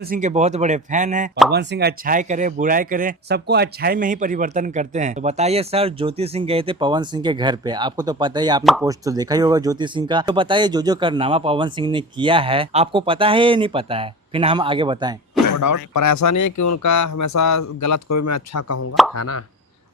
सिंह के बहुत बड़े फैन हैं। पवन सिंह अच्छाई करे बुराई करे सबको अच्छाई में ही परिवर्तन करते हैं। तो बताइए सर, ज्योति सिंह गए थे पवन सिंह के घर पे, आपको तो पता ही, आपने पोस्ट तो देखा ही होगा ज्योति सिंह का। तो बताइए जो जो कारनामा पवन सिंह ने किया है आपको पता है या नहीं पता है, फिर हम आगे बताएं। नो डाउट, पर ऐसा नहीं है कि उनका हमेशा गलत को भी मैं अच्छा कहूँगा, है ना,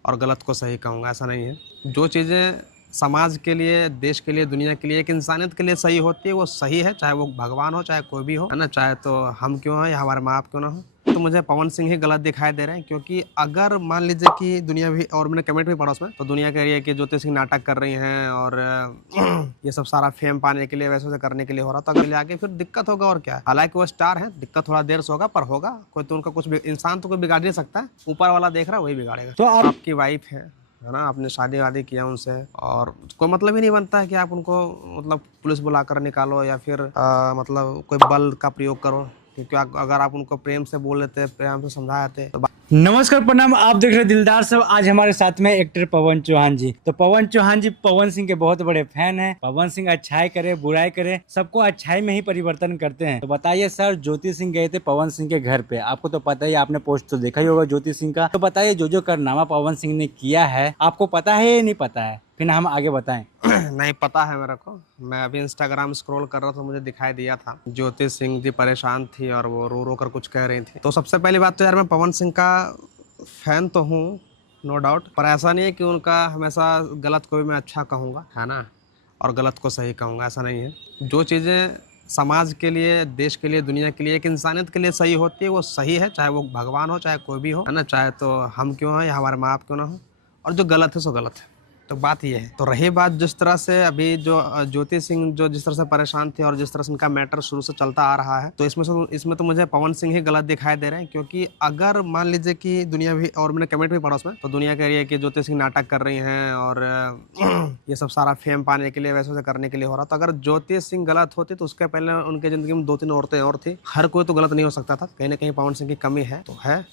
और गलत को सही कहूँगा, ऐसा नहीं है। जो चीज़ें समाज के लिए, देश के लिए, दुनिया के लिए, एक इंसानियत के लिए सही होती है वो सही है, चाहे वो भगवान हो, चाहे कोई भी हो, है ना, चाहे तो हम क्यों हो या हमारे माँ बाप क्यों ना हो। तो मुझे पवन सिंह ही गलत दिखाई दे रहे हैं, क्योंकि अगर मान लीजिए कि दुनिया भी, और मैंने कमेंट भी पढ़ा उसमें, तो दुनिया कह रही है कि ज्योति सिंह नाटक कर रही हैं और ये सब सारा फेम पाने के लिए, वैसे वैसे करने के लिए हो रहा, तो अगर आगे फिर दिक्कत होगा और क्या। हालांकि वो स्टार है, दिक्कत थोड़ा देर से होगा पर होगा, कोई तो उनका कुछ इंसान तो कोई बिगाड़ नहीं सकता है, ऊपर वाला देख रहा है वही बिगाड़ेगा। तो आप आपकी वाइफ है ना, आपने शादी वादी किया उनसे, और कोई मतलब ही नहीं बनता है कि आप उनको मतलब पुलिस बुलाकर निकालो या फिर मतलब कोई बल का प्रयोग करो, क्योंकि अगर आप उनको प्रेम से बोल लेते, प्रेम से समझाते तो नमस्कार प्रणाम, आप देख रहे हैं दिलदार सब। आज हमारे साथ में एक्टर पवन चौहान जी। तो पवन चौहान जी पवन सिंह के बहुत बड़े फैन हैं। पवन सिंह अच्छाई करे बुराई करे सबको अच्छाई में ही परिवर्तन करते हैं। तो बताइए सर, ज्योति सिंह गए थे पवन सिंह के घर पे, आपको तो पता ही, आपने पोस्ट तो देखा ही होगा ज्योति सिंह का। तो बताइए जो जो कारनामा पवन सिंह ने किया है आपको पता है या नहीं पता है, फिर हम आगे बताएं। नहीं पता है मेरे को। मैं अभी इंस्टाग्राम स्क्रॉल कर रहा था, मुझे दिखाई दिया था ज्योति सिंह जी परेशान थी और वो रो रो कर कुछ कह रही थी। तो सबसे पहली बात तो यार, मैं पवन सिंह का फैन तो हूँ, नो डाउट, पर ऐसा नहीं है कि उनका हमेशा गलत को भी मैं अच्छा कहूँगा, है ना, और गलत को सही कहूँगा, ऐसा नहीं है। जो चीज़ें समाज के लिए, देश के लिए, दुनिया के लिए, एक इंसानियत के लिए सही होती है वो सही है, चाहे वो भगवान हो, चाहे कोई भी हो, है ना, चाहे तो हम क्यों हो या हमारे माँ बाप क्यों ना हो, और जो गलत है सो गलत है। तो बात ये है। तो रही बात जिस तरह से अभी जो ज्योति सिंह जो जिस तरह से परेशान थे और जिस तरह से उनका मैटर शुरू से चलता आ रहा है, तो इसमें तो मुझे पवन सिंह ही गलत दिखाई दे रहे हैं, क्योंकि अगर मान लीजिए कि दुनिया भी, और मैंने कमेंट भी पढ़ा उसमें, तो दुनिया कह रही है कि ज्योति सिंह नाटक कर रही हैं और ये सब सारा फेम पाने के लिए, वैसे वैसे करने के लिए हो रहा। तो अगर ज्योति सिंह गलत होती तो उसके पहले उनकी जिंदगी में 2-3 औरतें और थी। हर कोई तो गलत नहीं हो सकता था, कहीं ना कहीं पवन सिंह की कमी है तो है,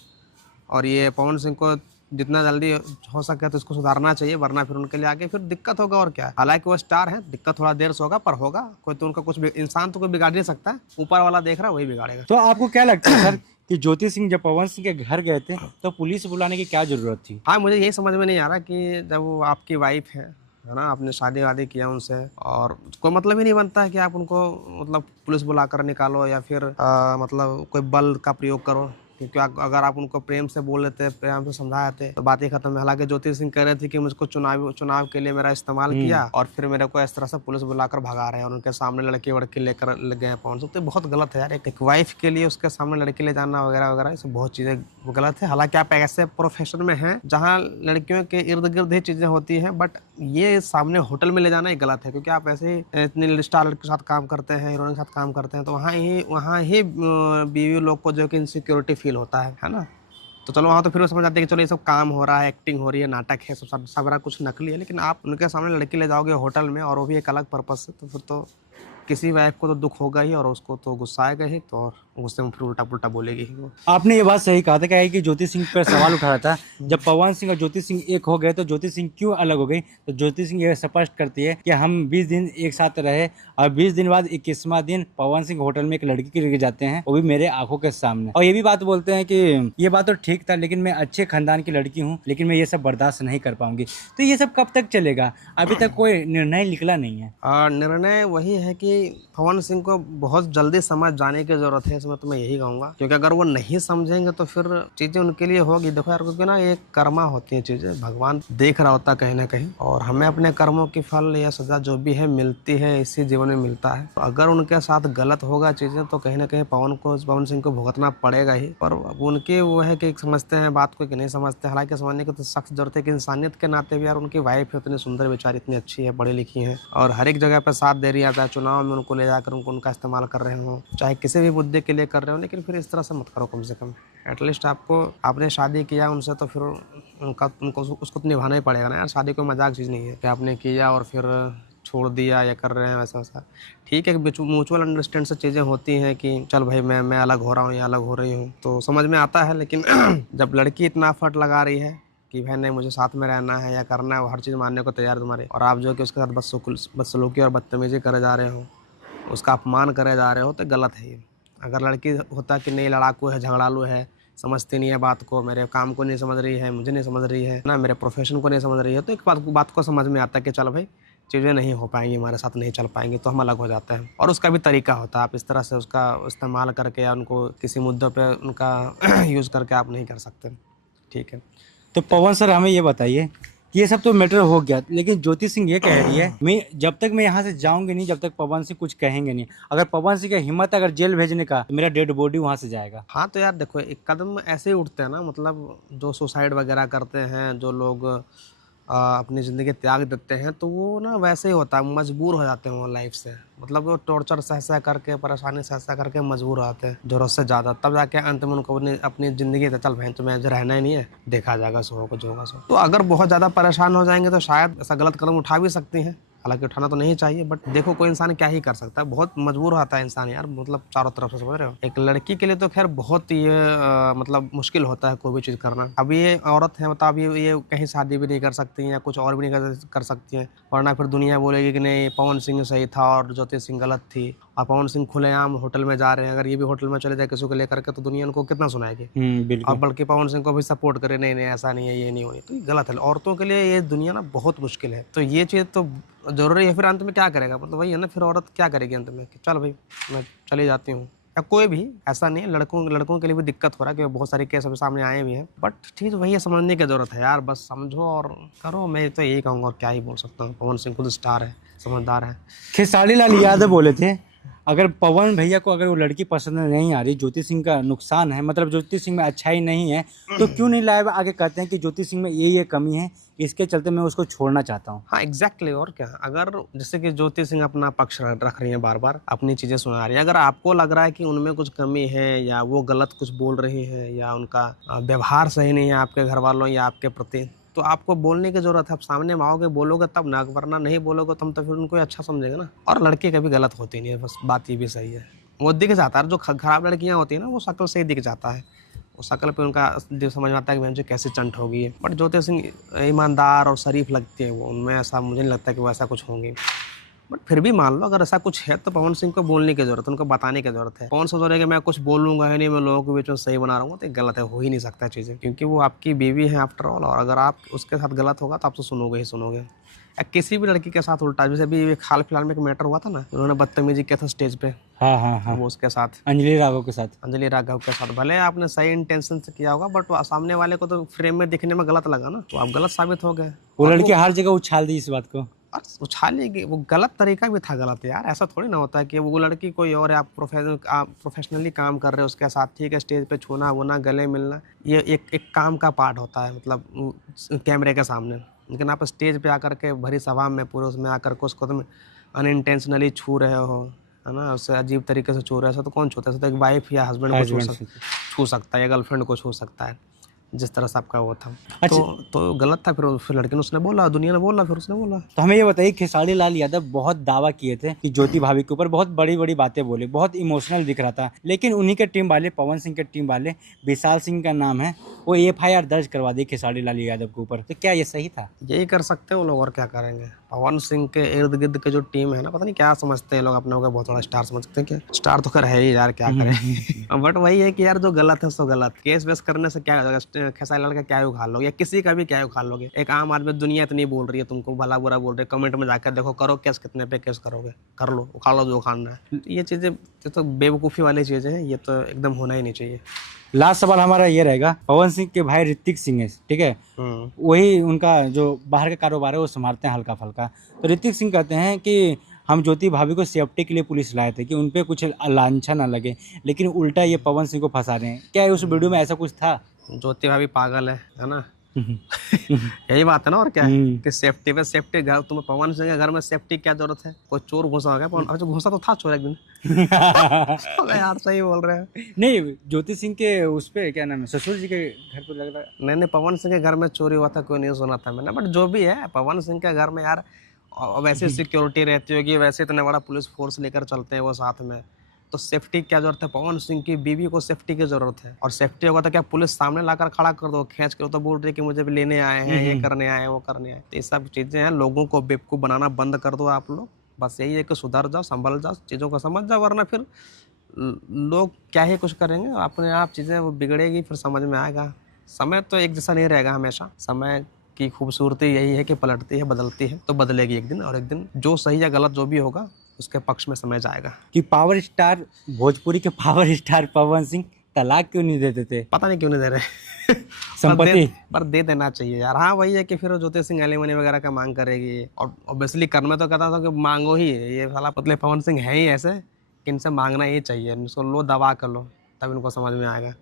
और ये पवन सिंह को जितना जल्दी हो सके तो इसको सुधारना चाहिए, वरना फिर उनके लिए आगे फिर दिक्कत होगा और क्या। हालांकि वो स्टार है, दिक्कत थोड़ा देर से होगा पर होगा, कोई तो उनका कुछ इंसान तो कोई बिगाड़ नहीं सकता है, ऊपर वाला देख रहा है वही बिगाड़ेगा। तो आपको क्या लगता है सर कि ज्योति सिंह जब पवन सिंह के घर गए थे तो पुलिस बुलाने की क्या जरूरत थी? हाँ, मुझे यही समझ में नहीं आ रहा कि जब वो आपकी वाइफ है ना, आपने शादी वादी किया उनसे, और कोई मतलब ही नहीं बनता है कि आप उनको मतलब पुलिस बुलाकर निकालो या फिर मतलब कोई बल का प्रयोग करो, क्योंकि अगर आप उनको प्रेम से बोल लेते, प्रेम से समझाते तो बात ही खत्म है। हालांकि ज्योति सिंह कह रहे थे कि मुझको चुनाव के लिए मेरा इस्तेमाल किया और फिर मेरे को इस तरह से पुलिस बुलाकर भगा रहे हैं और उनके सामने लड़की वड़की लेकर लग गए पहुंच सकते, बहुत गलत है यार। एक वाइफ के लिए उसके सामने लड़की ले जाना वगैरह वगैरह, ये सब बहुत चीज़ें गलत है। हालांकि आप ऐसे प्रोफेशन में हैं जहाँ लड़कियों के इर्द गिर्द ही चीज़ें होती हैं, बट ये सामने होटल में ले जाना ही गलत है, क्योंकि आप ऐसे ही इतने स्टार लड़के के साथ काम करते हैं, हीरोइन के साथ काम करते हैं, तो वहाँ ही बीवी लोग को जो कि इनसिक्योरिटी फील होता है ना। तो चलो वहाँ तो फिर वो समझ आते हैं कि चलो ये सब काम हो रहा है, एक्टिंग हो रही है, नाटक है, सब कुछ नकली है, लेकिन आप उनके सामने लड़की ले जाओगे होटल में और वो भी एक अलग पर्पज से, तो फिर तो किसी वाइफ को तो दुख होगा ही और उसको तो गुस्सा आएगा ही, तो और गुस्से में फिर उल्टा पुल्टा बोलेगी ही वो। आपने ये बात सही कहा था, क्या है कि ज्योति सिंह पर सवाल उठा रहा था, जब पवन सिंह और ज्योति सिंह एक हो गए तो ज्योति सिंह क्यों अलग हो गई। तो ज्योति सिंह ये स्पष्ट करती है कि हम 20 दिन एक साथ रहे और 20 दिन बाद 21वां दिन पवन सिंह होटल में एक लड़की के लेके जाते हैं, वो भी मेरे आंखों के सामने, और ये भी बात बोलते हैं कि ये बात तो ठीक था लेकिन मैं अच्छे खानदान की लड़की हूँ, लेकिन मैं ये सब बर्दाश्त नहीं कर पाऊंगी। तो ये सब कब तक चलेगा, अभी तक कोई निर्णय निकला नहीं है। निर्णय वही है कि पवन सिंह को बहुत जल्दी समझ जाने की जरूरत है, इसमें तो मैं यही कहूँगा, क्योंकि अगर वो नहीं समझेंगे तो फिर चीजें उनके लिए होगी। देखो यार, क्योंकि ना ये कर्मा होती है चीजें, भगवान देख रहा होता कहीं ना कहीं, और हमें अपने कर्मों की फल या सजा जो भी है मिलती है, इसी जीवन में मिलता है। तो अगर उनके साथ गलत होगा चीजें तो कहीं ना कहीं पवन सिंह को भुगतना पड़ेगा ही। पर उनके वो है कि समझते हैं बात को कि नहीं समझते। हालांकि समझने की तो सख्त जरूरत है कि इंसानियत के नाते भी यार, उनकी वाइफ है इतनी सुंदर बेचारी, इतनी अच्छी है, पढ़ी लिखी है और हर एक जगह पर साथ दे रही है, चुनाव में उनको ले जाकर उनका इस्तेमाल कर रहे हो, चाहे किसी भी मुद्दे के लिए कर रहे हो, लेकिन फिर इस तरह से मत करो। कम से कम एटलीस्ट आपने शादी किया उनसे तो फिर उनको उसको तो निभाना ही पड़ेगा ना यार। शादी कोई मजाक चीज़ नहीं है कि आपने किया और फिर छोड़ दिया या कर रहे हैं वैसा वैसा। ठीक है, म्यूचुअल अंडरस्टैंड से चीज़ें होती हैं कि चल भाई मैं अलग हो रहा हूँ या अलग हो रही हूँ, तो समझ में आता है। लेकिन जब लड़की इतना एफर्ट लगा रही है कि भाई नहीं मुझे साथ में रहना है या करना है, वो हर चीज़ मानने को तैयार तुम्हारे, और आप जो कि उसके साथ बदसलूकी और बदतमीजी करे जा रहे हो, उसका अपमान करे जा रहे हो, तो गलत है ये। अगर लड़की होता कि नहीं लड़ाकू है, झगड़ालू है, समझती नहीं है बात को, मेरे काम को नहीं समझ रही है, मुझे नहीं समझ रही है ना, मेरे प्रोफेशन को नहीं समझ रही है, तो एक बात को समझ में आता है कि चल भाई चीज़ें नहीं हो पाएंगी, हमारे साथ नहीं चल पाएंगी, तो हम अलग हो जाते हैं। और उसका भी तरीका होता है, आप इस तरह से उसका इस्तेमाल करके या उनको किसी मुद्दों पे उनका यूज़ करके आप नहीं कर सकते। ठीक है। तो पवन सर हमें ये बताइए कि ये सब तो मैटर हो गया, लेकिन ज्योति सिंह ये कह रही है मैं जब तक मैं यहाँ से जाऊंगी नहीं, जब तक पवन सिंह कुछ कहेंगे नहीं। अगर पवन सिंह का हिम्मत अगर जेल भेजने का, तो मेरा डेड बॉडी वहाँ से जाएगा। हाँ तो यार देखो, एक कदम ऐसे ही उठते हैं ना, मतलब जो सुसाइड वगैरह करते हैं, जो लोग अपनी ज़िंदगी त्याग देते हैं, तो वो ना वैसे ही होता है, मजबूर हो जाते हैं वो लाइफ से, मतलब वो टॉर्चर सह करके, परेशानी सह करके मजबूर हो जाते हैं ज़रूरत से ज़्यादा, तब जाके अंत में उनको अपनी ज़िंदगी तो चल भाई तुम्हें रहना ही नहीं है, देखा जाएगा, सो होगा जो होगा सो। तो अगर बहुत ज़्यादा परेशान हो जाएंगे तो शायद ऐसा गलत कदम उठा भी सकती हैं, हालांकि उठाना तो नहीं चाहिए, बट देखो कोई इंसान क्या ही कर सकता है, बहुत मजबूर होता है इंसान यार, मतलब चारों तरफ से, समझ रहे हो। एक लड़की के लिए तो खैर बहुत ये मतलब मुश्किल होता है कोई भी चीज़ करना। अब ये औरत है, मतलब ये कहीं शादी भी नहीं कर सकती या कुछ और भी नहीं कर सकती हैं, वरना फिर दुनिया बोलेगी कि नहीं पवन सिंह सही था और ज्योति सिंह गलत थी। और पवन सिंह खुलेआम होटल में जा रहे हैं, अगर ये भी होटल में चले जाए किसी को लेकर के, तो दुनिया उनको कितना सुनाएगी। और बिल्कुल। बल्कि पवन सिंह को भी सपोर्ट करे, नहीं नहीं ऐसा नहीं है, ये नहीं होनी, तो ये गलत है। औरतों के लिए ये दुनिया ना बहुत मुश्किल है, तो ये चीज़ तो जरूरी है। फिर अंत में क्या करेगा, मतलब वही है ना, फिर औरत क्या करेगी अंत में कि चल भाई मैं चली जाती हूँ, या कोई भी, ऐसा नहीं है, लड़कों के लिए भी दिक्कत हो रहा है कि बहुत सारे केस अभी सामने आए भी हैं, बट ठीक वही है, समझने की जरूरत है यार, बस समझो और करो। मैं तो यही कहूँगा, और क्या ही बोल सकता हूँ। पवन सिंह खुद स्टार है, समझदार है। खेसारी लाल यादव बोले थे अगर पवन भैया को अगर वो लड़की पसंद नहीं आ रही, ज्योति सिंह का नुकसान है, मतलब ज्योति सिंह में अच्छाई नहीं है, तो क्यों नहीं लाए। आगे कहते हैं कि ज्योति सिंह में ये कमी है, इसके चलते मैं उसको छोड़ना चाहता हूँ। हाँ एग्जैक्टली। और क्या, अगर जैसे कि ज्योति सिंह अपना पक्ष रख रही हैं, बार बार अपनी चीज़ें सुना रही हैं, अगर आपको लग रहा है कि उनमें कुछ कमी है, या वो गलत कुछ बोल रही है, या उनका व्यवहार सही नहीं है आपके घर वालों या आपके प्रति, तो आपको बोलने की जरूरत है। आप सामने में आओगे, बोलोगे तब ना, वरना नहीं बोलोगे तो हम तो फिर उनको अच्छा समझेंगे ना। और लड़की कभी गलत होती नहीं है, बस बात ये भी सही है। वो दिख जाता है, जो खराब लड़कियां होती है ना, वो शक्ल से ही दिख जाता है, वो शक्ल पे उनका समझ में आता है कि मुझे कैसे चंट होगी। बट ज्योति सिंह ईमानदार और शरीफ लगती है, वो उनमें ऐसा मुझे नहीं लगता कि वो ऐसा कुछ होंगी। बट फिर भी मान लो अगर ऐसा कुछ है, तो पवन सिंह को बोलने की जरूरत है, उनको बताने की जरूरत है। पवन सोच रहे कि मैं कुछ बोलूंगा ही नहीं, मैं लोगों के बीच में सही बना रहा हूँ, तो गलत है, हो ही नहीं सकता चीज़ें, क्योंकि वो आपकी बीवी है आफ्टर ऑल। और अगर आप उसके साथ गलत होगा तो आप तो सुनोगे ही सुनोगे। या किसी भी लड़की के साथ उल्टा, जैसे अभी हाल फिलहाल में एक मैटर हुआ था ना, उन्होंने बदतमीजी किया था स्टेज पे, हाँ हाँ हाँ, वो उसके साथ अंजलि राघव के साथ। अंजलि राघव के साथ, भले आपने सही इंटेंशन से किया होगा, बट सामने वाले को तो फ्रेम में दिखने में गलत लगा ना, तो आप गलत साबित हो गए। वो लड़की हर जगह उछाल दी इस बात को। और उछालेगी, वो गलत तरीका भी था गलत यार। ऐसा थोड़ी ना होता है कि वो लड़की कोई और है, आप प्रोफेशनली काम कर रहे हो उसके साथ, ठीक है, स्टेज पे छूना वूना, गले मिलना, ये एक काम का पार्ट होता है, मतलब कैमरे के सामने। लेकिन आप स्टेज पे आकर के भरी सभा में पूरे उसमें आकर के उसको तुम अनइंटेंशनली छू रहे हो, है ना, उससे अजीब तरीके से छू रहे हो, ऐसा तो कौन छूता है? तो एक वाइफ या हस्बैंड को छू सकता है, या गर्लफ्रेंड को छू सकता है, जिस तरह से आपका वो था। अच्छा। तो गलत था। फिर लड़के ने उसने बोला, दुनिया ने बोला, फिर उसने बोला। तो हमें ये बताइए, खेसारी लाल यादव बहुत दावा किए थे कि ज्योति भाभी के ऊपर बहुत बड़ी बड़ी बातें बोले, बहुत इमोशनल दिख रहा था, लेकिन उन्हीं के टीम वाले, पवन सिंह के टीम वाले, विशाल सिंह का नाम है, वो FIR दर्ज करवा दी खेसारी लाल यादव के ऊपर। तो क्या ये सही था? यही कर सकते हैं वो लोग, और क्या करेंगे। पवन सिंह के इर्द गिर्द के जो टीम है ना, पता नहीं क्या समझते हैं लोग अपने को, बहुत बड़ा स्टार समझते हैं। क्या स्टार तो कर है ही यार, क्या करें। बट वही है कि यार जो गलत है सो गलत, केस वेस करने से क्या होगा, खेसारी लाल का क्या उखाड़ लोगे, या किसी का भी क्या उखाड़ लोगे। एक आम आदमी, दुनिया इतनी बोल रही है, तुमको भला बुरा बोल रहे, कमेंट में जाकर देखो, करो केस, कितने पे केस करोगे, कर लो, उखाड़ लो जो उखाड़ना है। ये चीजें तो बेवकूफ़ी वाली चीजें हैं, ये तो एकदम होना ही नहीं चाहिए। लास्ट सवाल हमारा ये रहेगा, पवन सिंह के भाई ऋतिक सिंह है, ठीक है, वही उनका जो बाहर का कारोबार है वो संभालते हैं हल्का फल्का। तो ऋतिक सिंह कहते हैं कि हम ज्योति भाभी को सेफ्टी के लिए पुलिस लाए थे कि उन पे कुछ लांछन ना लगे, लेकिन उल्टा ये पवन सिंह को फंसा रहे हैं। क्या उस वीडियो में ऐसा कुछ था? ज्योति भाभी पागल है ना। यही बात है ना, और क्या है कि सेफ्टी पे सेफ्टी। घर तुम्हें पवन सिंह के घर में सेफ्टी क्या जरूरत है? कोई चोर घुसा हो गया? अच्छा घुसा तो था चोर एक दिन। यार सही बोल रहे हैं। नहीं, ज्योति सिंह के उस पे क्या नाम है, ससुर जी के घर पे लग रहा है। नहीं, पवन सिंह के घर में चोरी हुआ था, कोई नहीं सुना था मैंने। बट जो भी है, पवन सिंह के घर में यार वैसे सिक्योरिटी रहती होगी, वैसे इतना बड़ा पुलिस फोर्स लेकर चलते हैं वो साथ में, तो सेफ्टी क्या जरूरत है? पवन सिंह की बीवी को सेफ्टी की जरूरत है। और सेफ्टी होगा तो क्या पुलिस सामने लाकर खड़ा कर दो, खींच के? तो बोल रही है कि मुझे भी लेने आए हैं, ये करने आए हैं, वो करने आए। तो ये सब चीजें हैं, लोगों को बेवकूफ बनाना बंद कर दो आप लोग। बस यही है कि सुधर जाओ, संभल जाओ, चीजों को समझ जाओ, वरना फिर लोग क्या ही कुछ करेंगे, अपने आप चीज़ें वो बिगड़ेगी, फिर समझ में आएगा। समय तो एक जैसा नहीं रहेगा हमेशा। समय की खूबसूरती यही है कि पलटती है, बदलती है, तो बदलेगी एक दिन, और एक दिन जो सही या गलत जो भी होगा उसके पक्ष में समय जाएगा। कि पावर स्टार भोजपुरी के पावर स्टार पवन सिंह तलाक क्यों नहीं देते थे? पता नहीं क्यों नहीं दे रहे संपत्ति पर दे देना चाहिए यार। हाँ वही है कि फिर ज्योति सिंह एलिमनी वगैरह का मांग करेगी, और ऑब्वियसली कर में तो कहता था कि मांगो ही, ये साला पतले पवन सिंह है ही ऐसे कि इनसे मांगना ही चाहिए, इनको लो दबा कर लो, तब इनको समझ में आएगा।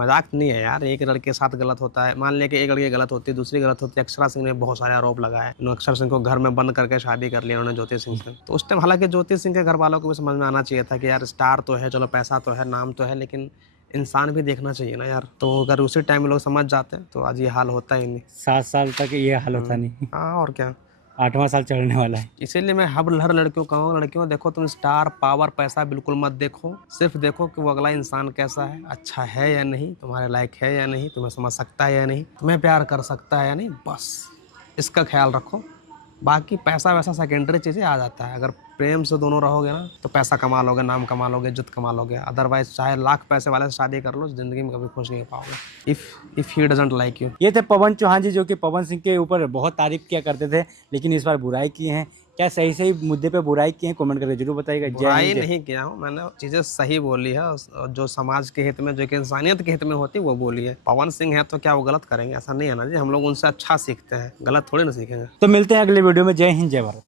मजाक नहीं है यार, एक लड़के के साथ गलत होता है, मान लिया कि एक लड़की गलत होती है, दूसरी गलत होती है। अक्षरा सिंह ने बहुत सारे आरोप लगाए, इन्होंने अक्षरा सिंह को घर में बंद करके शादी कर लिया उन्होंने ज्योति सिंह से। तो उस टाइम हालांकि ज्योति सिंह के घर वालों को भी समझ में आना चाहिए था कि यार स्टार तो है, चलो पैसा तो है, नाम तो है, लेकिन इंसान भी देखना चाहिए ना यार। तो अगर उसी टाइम लोग समझ जाते तो आज ये हाल होता ही नहीं। 7 साल तक ये हाल होता नहीं, हाँ और क्या। 8वां साल चढ़ने वाला है। इसीलिए मैं हर लड़कियों का कहूँ, लड़कियों देखो तुम स्टार पावर पैसा बिल्कुल मत देखो, सिर्फ देखो कि वो अगला इंसान कैसा है, अच्छा है या नहीं, तुम्हारे लायक है या नहीं, तुम्हें समझ सकता है या नहीं, तुम्हें प्यार कर सकता है या नहीं, बस इसका ख्याल रखो। बाकी पैसा वैसा सेकेंडरी चीज़ें आ जाता है। अगर प्रेम से दोनों रहोगे ना तो पैसा कमा लोगे, नाम कमा लोगे, इज्जत कमा लोगे। अदरवाइज चाहे लाख पैसे वाले से शादी कर लो, जिंदगी में कभी खुश नहीं हो पाओगे। If he doesn't like you. ये थे पवन चौहान जी, जो कि पवन सिंह के ऊपर बहुत तारीफ किया करते थे, लेकिन इस बार बुराई की हैं। क्या सही सही मुद्दे पे बुराई की है? कमेंट करके जरूर बताइएगा। जय बुराई हिंद, जय- नहीं किया हूँ मैंने, चीज़ें सही बोली है, और जो समाज के हित में, जो कि इंसानियत के हित में होती है वो बोली है। पवन सिंह है तो क्या वो गलत करेंगे? ऐसा नहीं है ना जी, हम लोग उनसे अच्छा सीखते हैं, गलत थोड़ी ना सीखेंगे। तो मिलते हैं अगले वीडियो में। जय हिंद, जय भारत।